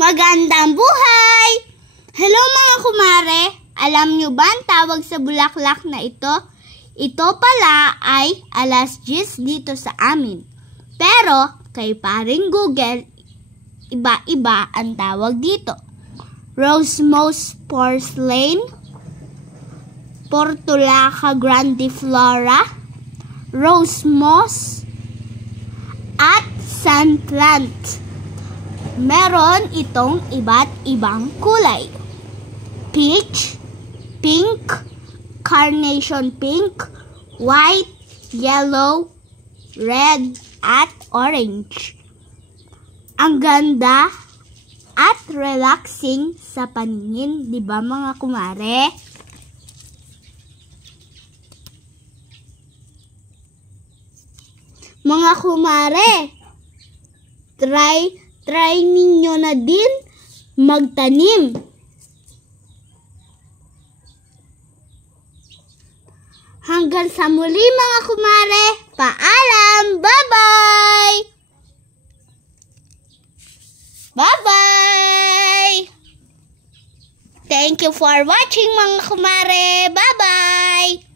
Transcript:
Magandang buhay! Hello mga kumare! Alam nyo ba ang tawag sa bulaklak na ito? Ito pala ay alas 10 dito sa amin. Pero kay paring Google, iba-iba ang tawag dito. Rose moss porcelain, Portulaca grandiflora, rose moss, at sun plant. Meron itong iba't ibang kulay. Peach, pink, carnation pink, white, yellow, red, at orange. Ang ganda at relaxing sa paningin, di ba mga kumare? Mga kumare, try ninyo na din magtanim. Hanggang sa muli mga kumare, paalam! Bye-bye! Bye-bye! Thank you for watching mga kumare. Bye-bye!